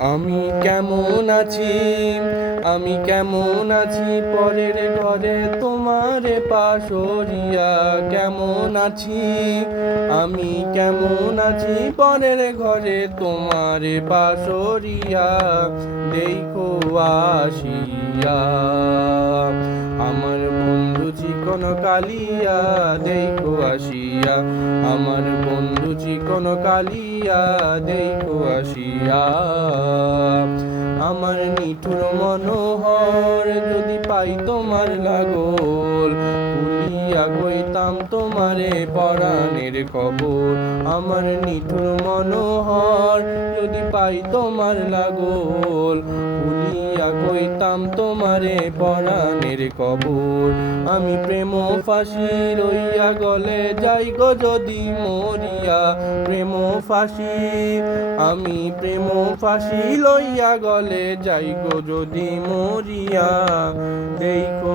আমি কেমন আছি? আমি কেমন আছি? পরের ঘরে তোমার পাশরিয়া কেমন আছি? আমি কেমন আছি? পরের ঘরে তোমার পাশরিয়া, দেখো আসিয়া। চিকন কালিয়া, দেখো আসিয়া। আমার বন্ধু চিকন কালিয়া, দেখো আসিয়া। আমার নিঠুর মনোহর যদি পাই তোমার লাগল কুলিয়া কইতাম, তোমারে পরাণের খবর আমার নিঠুর মনোহর। যদি পাই তোমার লাগল কুলিয়া কইতাম, তোমারে পরাণের কবর আমি প্রেম ফাঁসি রইয়া গলে যাই গো যদি মরিয়া। প্রেম ফাঁসি, আমি প্রেম ফাঁসি লইয়া গলে যাই গো যদি মরিয়া। দেখো